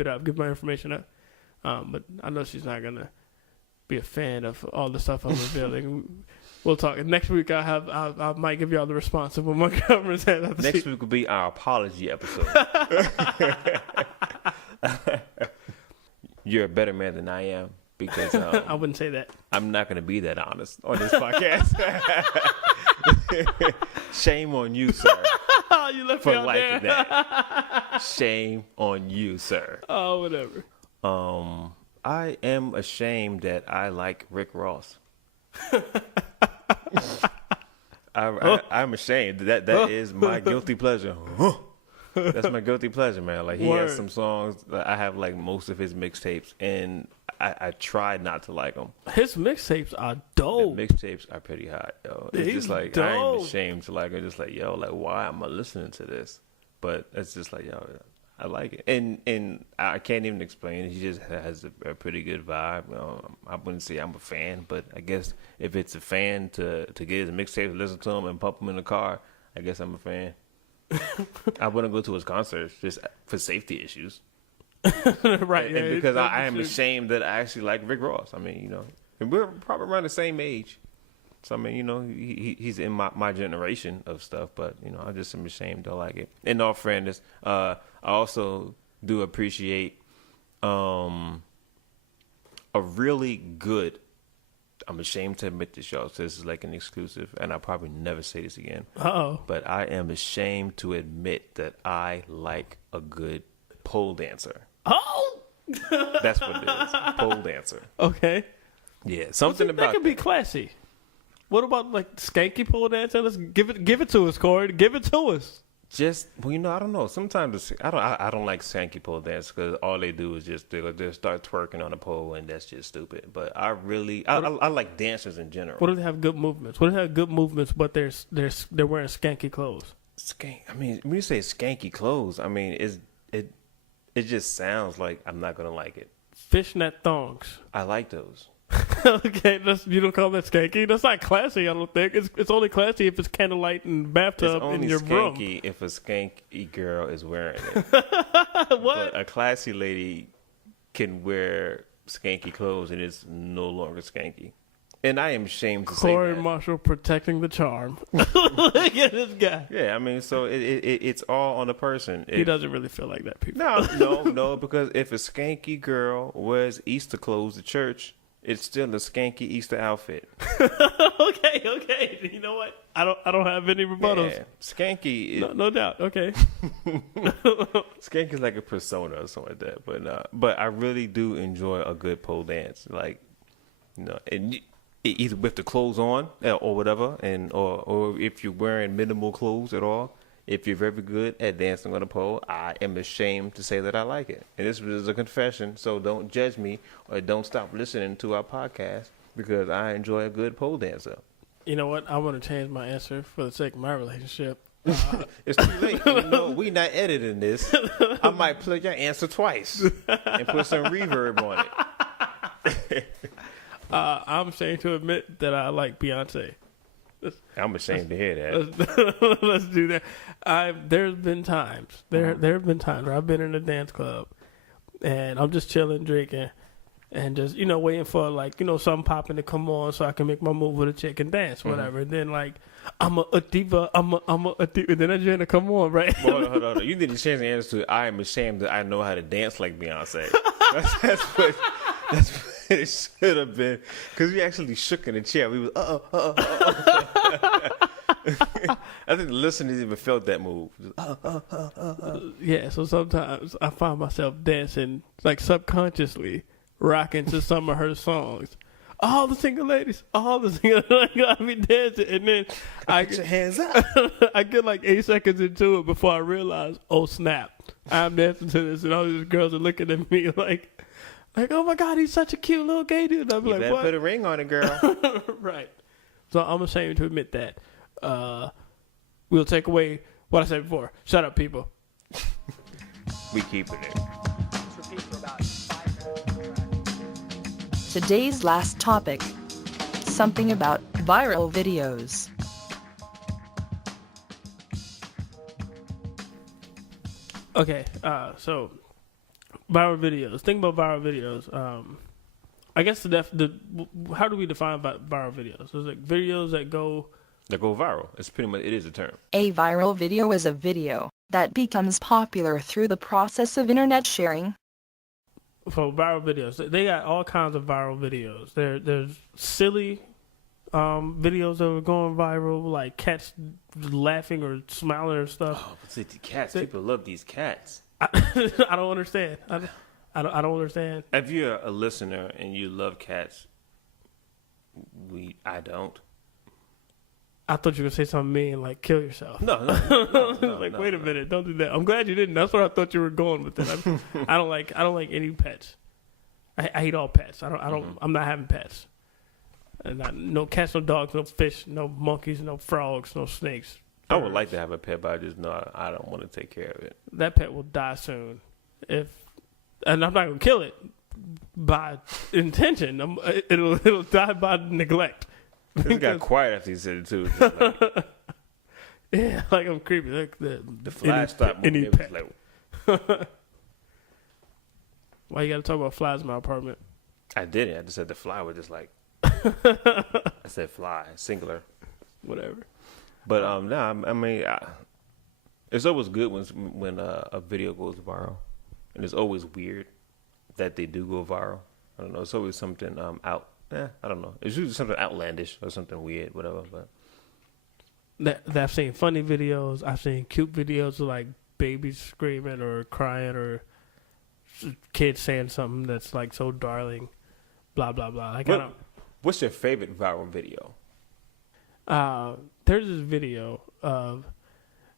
it up, give my information up. But I know she's not gonna be a fan of all the stuff I'm revealing. We'll talk next week. I might give y'all the response of what my government said. Next week will be our apology episode. You're a better man than I am because I wouldn't say that. I'm not going to be that honest on this podcast. Shame on you, sir. You left for me out liking there. that. Shame on you, sir. Oh, whatever. I am ashamed that I like Rick Ross. I'm ashamed that is my guilty pleasure. That's my guilty pleasure, man. Like, he has some songs that I have, like, most of his mixtapes, and I try not to like them. His mixtapes are dope. The mixtapes are pretty hot, yo. It's just like, dope. I ain't ashamed to like it. Just like, yo, like, why am I listening to this? But it's just like, yo, I like it, and I can't even explain it. He just has a pretty good vibe. I wouldn't say I'm a fan, but I guess if it's a fan to get his mixtape, listen to him, and pump him in the car, I guess I'm a fan. I wouldn't go to his concerts just for safety issues, Right? and because I am ashamed that I actually like Rick Ross. I mean, you know, and we're probably around the same age. So, I mean, you know, he's in my generation of stuff, but, you know, I just am ashamed to like it. In all fairness, I also do appreciate a really good, I'm ashamed to admit this, y'all, so this is like an exclusive, and I'll probably never say this again. Uh-oh. But I am ashamed to admit that I like a good pole dancer. Oh! That's what it is, pole dancer. Okay. Yeah, something about that could be classy. What about, like, skanky pole dancing? Let's give it to us, Corey. Give it to us. Just, well, you know, I don't know. Sometimes I don't like skanky pole dance because all they do is just they start twerking on the pole, and that's just stupid. But I like dancers in general. What do they have good movements? What do they have good movements, but they're wearing skanky clothes? I mean, when you say skanky clothes, I mean it just sounds like I'm not gonna like it. Fishnet thongs. I like those. Okay, you don't call that skanky? That's not classy, I don't think. It's only classy if it's candlelight and bathtub in your room. It's only skanky if a skanky girl is wearing it. What? But a classy lady can wear skanky clothes and it's no longer skanky. And I am ashamed to say that. Corey Marshall protecting the charm. Look at this guy. Yeah, I mean, so it's all on the person. He doesn't really feel like that, people. No, because if a skanky girl wears Easter clothes to church, it's still a skanky Easter outfit. Okay. You know what? I don't have any rebuttals. Yeah, skanky. No doubt. Okay. Skanky is like a persona or something like that. But I really do enjoy a good pole dance. Like, you know, and either with the clothes on or whatever, and or if you're wearing minimal clothes at all. If you're very good at dancing on a pole, I am ashamed to say that I like it. And this is a confession, so don't judge me or don't stop listening to our podcast because I enjoy a good pole dancer. You know what? I want to change my answer for the sake of my relationship. It's too late. You know, we not editing this. I might play your answer twice and put some reverb on it. I'm ashamed to admit that I like Beyonce. I'm ashamed to hear that. Let's do that. There's been times. There have been times where I've been in a dance club and I'm just chilling, drinking, and just, you know, waiting for, like, you know, something popping to come on so I can make my move with a chick and dance, whatever. And then, like, I'm a diva, I'm a diva. And then that joint to come on, right? Well, hold on. You need to change the answer to I am ashamed that I know how to dance like Beyonce. That's what it should have been. Because we actually shook in the chair. We was, I think the listeners even felt that move. Yeah, so sometimes I find myself dancing, like, subconsciously rocking to some of her songs. All the single ladies, I be dancing, and then I Put your hands up. I get like 8 seconds into it before I realize, oh snap, I'm dancing to this, and all these girls are looking at me like, oh my God, he's such a cute little gay dude. I'm You like, better what? put a ring on it, girl. Right. So I'm ashamed to admit that. We'll take away what I said before. Shut up, people. We keeping it. Today's last topic. Something about viral videos. Okay, so viral videos. Think about viral videos. I guess how do we define viral videos? So it's like videos that go viral. It's pretty much, it is a term. A viral video is a video that becomes popular through the process of internet sharing. for viral videos. They got all kinds of viral videos. There's silly videos that are going viral, like cats laughing or smiling or stuff. Oh, but see, the cats. People love these cats. I don't understand. I don't understand. If you're a listener and you love cats, I don't. I thought you were gonna say something mean, like kill yourself. No, Wait a minute, don't do that. I'm glad you didn't. That's where I thought you were going with it. I don't like any pets. I hate all pets. I don't. Mm-hmm. I'm not having pets. And no cats, no dogs, no fish, no monkeys, no frogs, no snakes. I would like to have a pet, but I just know I don't want to take care of it. That pet will die soon. And I'm not gonna kill it by intention. It'll die by neglect. It got quiet after he said it too. Like, yeah, like I'm creepy. Like the flies stopped moving. It was like, why you gotta talk about flies in my apartment? I didn't. I just said the fly was just like. I said fly, singular. Whatever. But I mean, it's always good when a video goes viral, and it's always weird that they do go viral. I don't know. It's always something I don't know. It's usually something outlandish or something weird, whatever. But that I've seen funny videos. I've seen cute videos of like babies screaming or crying or kids saying something that's like so darling. Blah blah blah. Like what's your favorite viral video? There's this video of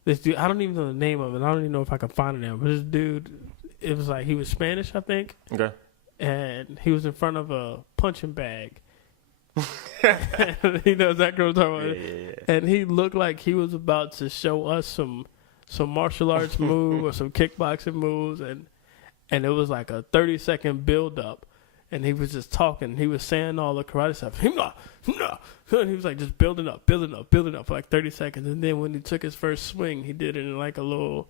this dude. I don't even know the name of it. I don't even know if I can find it now. But this dude, it was like he was Spanish, I think. Okay. And he was in front of a punching bag. He knows exactly what I'm talking about. Yeah. And he looked like he was about to show us some martial arts move or some kickboxing moves, and it was like a 30-second build up. And he was just talking. He was saying all the karate stuff. And he was like just building up for like 30 seconds. And then when he took his first swing, he did it in like a little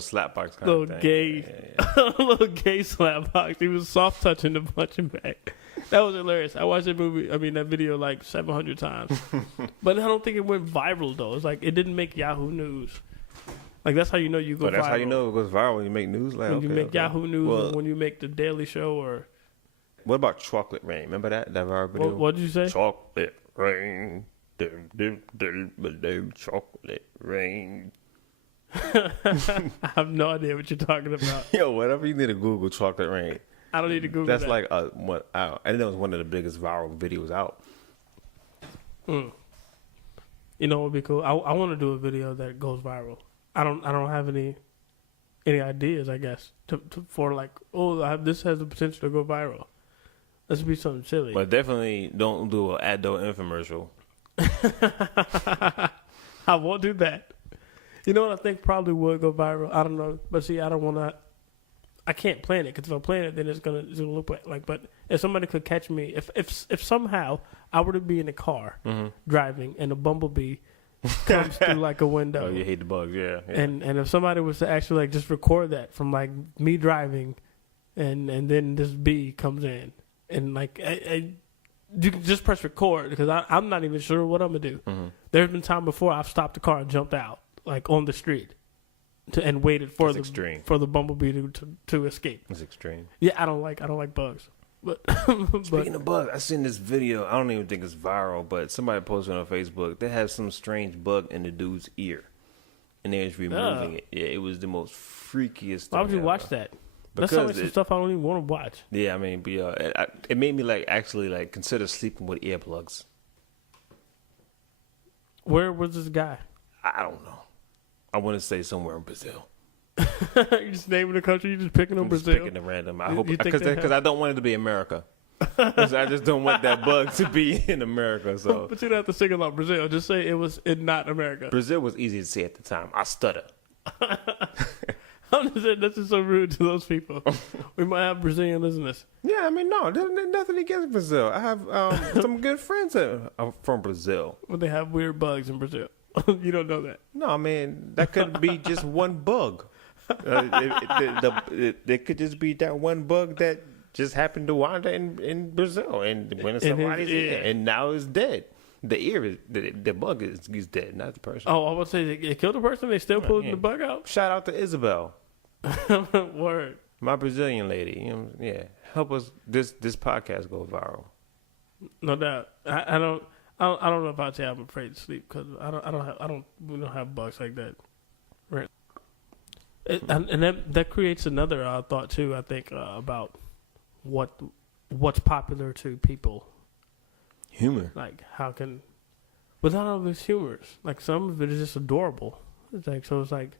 slap box kind little of thing. Gay, a little gay slap box. He was soft touching the punching bag. That was hilarious. I watched that video like 700 times. But I don't think it went viral though. It's like it didn't make Yahoo News. Like that's how you know you go viral. That's how you know it goes viral when you make news. Like, when you make Yahoo News or when you make the Daily Show or. What about Chocolate Rain? Remember that viral video? What did you say? Chocolate Rain. Chocolate Rain. I have no idea what you're talking about. Yo, whatever you need to Google Chocolate Rain. I don't need to Google That's that. like I think that was one of the biggest viral videos out. You know what would be cool? I want to do a video that goes viral. I don't have any ideas, I guess, for like, this has the potential to go viral. Let's be something silly. But definitely don't do an adult infomercial. I won't do that. You know what I think probably would go viral? I don't know. But see, I can't plan it because if I plan it, then it's gonna look like. But if somebody could catch me, if somehow I were to be in a car driving and a bumblebee comes through like a window. Oh, you hate the bugs, yeah. And if somebody was to actually like just record that from like me driving, and then this bee comes in and like you can just press record because I'm not even sure what I'm gonna do. There's been time before I've stopped the car and jumped out like on the street and waited for the bumblebee to escape. It's extreme. Yeah, I don't like bugs. But Speaking of bugs, I seen this video. I don't even think it's viral, but somebody posted on Facebook. They had some strange bug in the dude's ear, and they was removing it. Yeah, it was the most freakiest thing. Why would you watch that? That's some stuff I don't even want to watch. Yeah, I mean, but it made me like actually like consider sleeping with earplugs. Where was this guy? I don't know. I want to say somewhere in Brazil. You just naming the country. You just picking on Brazil. Picking a random. I hope because I don't want it to be America. I just don't want that bug to be in America. So, but you don't have to single out Brazil. Just say it was not America. Brazil was easy to say at the time. I stutter. I'm just saying this is so rude to those people. We might have Brazilian listeners. Yeah, I mean, no, there's nothing against Brazil. I have some good friends that are from Brazil. But they have weird bugs in Brazil. You don't know that. No, I mean, that could be just one bug. It could just be that one bug that just happened to wander in Brazil and went in somebody's ear, and now it's dead. The ear is the bug is dead, not the person. Oh, I was say they killed the person. They still pulling the bug out. Shout out to Isabel, word, my Brazilian lady. Help us this podcast go viral. No doubt. I don't know if I'd say I'm afraid to sleep because we don't have bugs like that. Right. And that creates another thought too. I think about what's popular to people. Humor. Like but not all of it's humorous. Like some of it is just adorable. It's like so. It's like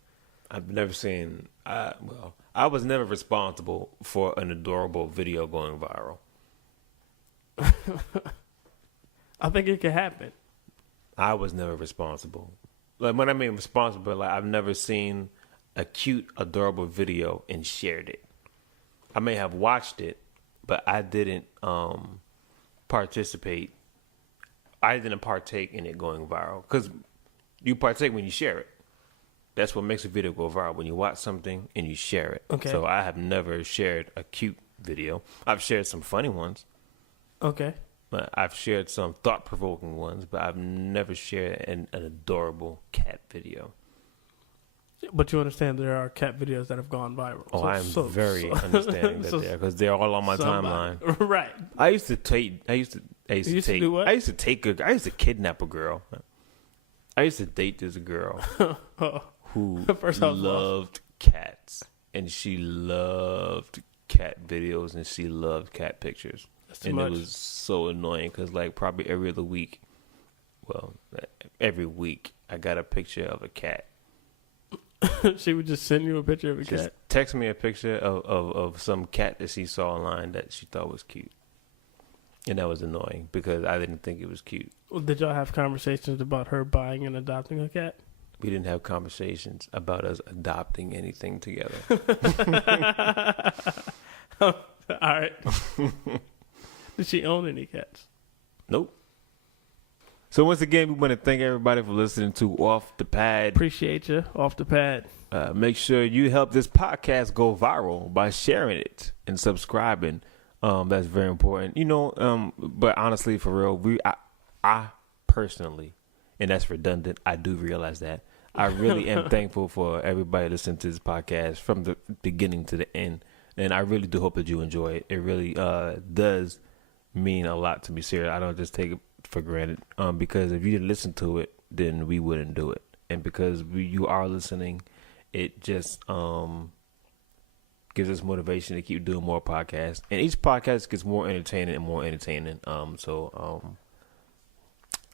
I've never seen. I was never responsible for an adorable video going viral. I think it could happen. I was never responsible. Like when I mean responsible, like I've never seen a cute, adorable video and shared it. I may have watched it, but I didn't participate. I didn't partake in it going viral because you partake when you share it. That's what makes a video go viral, when you watch something and you share it. Okay. So I have never shared a cute video. I've shared some funny ones. Okay. But I've shared some thought-provoking ones, but I've never shared an adorable cat video. But you understand there are cat videos that have gone viral. Oh, I'm very understanding that there, because they're all on my timeline. Right. I used to kidnap a girl. I used to date this girl who loved cats, and she loved cat videos, and she loved cat pictures. And it was so annoying because, like, probably every other week, every week, I got a picture of a cat. She would just send you a picture of a cat? Text me a picture of some cat that she saw online that she thought was cute. And that was annoying because I didn't think it was cute. Well, did y'all have conversations about her buying and adopting a cat? We didn't have conversations about us adopting anything together. All right. Did she own any cats? Nope. So once again, we want to thank everybody for listening to Off the Pad. Appreciate you. Off the Pad. Make sure you help this podcast go viral by sharing it and subscribing. That's very important. But honestly, for real, I personally, and that's redundant, I do realize that. I really am thankful for everybody listening to this podcast from the beginning to the end. And I really do hope that you enjoy it. It really does mean a lot to me, serious. I don't just take it for granted. Because if you didn't listen to it, then we wouldn't do it. And because you are listening, it just gives us motivation to keep doing more podcasts. And each podcast gets more entertaining and more entertaining. So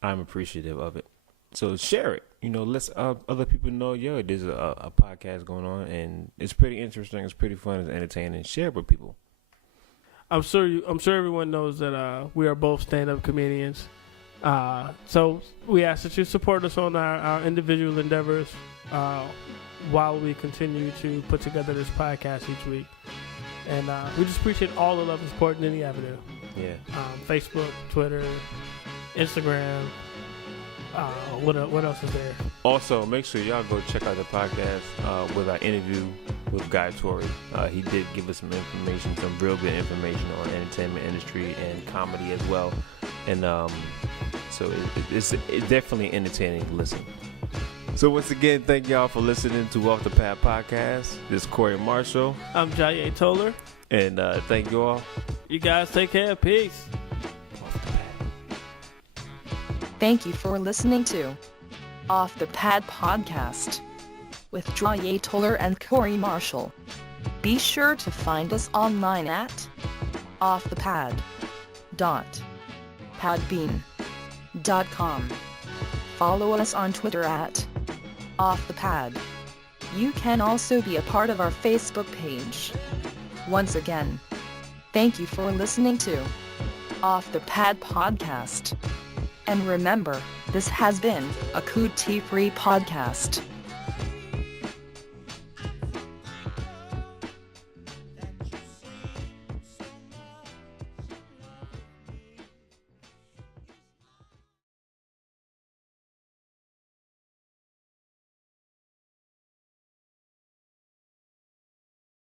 I'm appreciative of it. So share it. Let other people know, there's a podcast going on, and it's pretty interesting. It's pretty fun. It's entertaining. Share it with people. I'm sure everyone knows that we are both stand-up comedians. So we ask that you support us on our individual endeavors while we continue to put together this podcast each week. And we just appreciate all the love and support in any avenue. Yeah. Facebook, Twitter, Instagram. What else is there? Also, make sure y'all go check out the podcast with our interview with Guy Tory. He did give us some information, some real good information on the entertainment industry and comedy as well. And so it's definitely entertaining to listen. So once again, thank y'all for listening to Off the Pad Podcast. This is Corey Marshall. I'm Jayé Toler. And thank you all. You guys take care. Peace. Thank you for listening to Off the Pad Podcast with Jayé Toler and Corey Marshall. Be sure to find us online at offthepad.podbean.com. Follow us on Twitter at offthepad. You can also be a part of our Facebook page. Once again, thank you for listening to Off the Pad Podcast. And remember, this has been a Cootie-free podcast.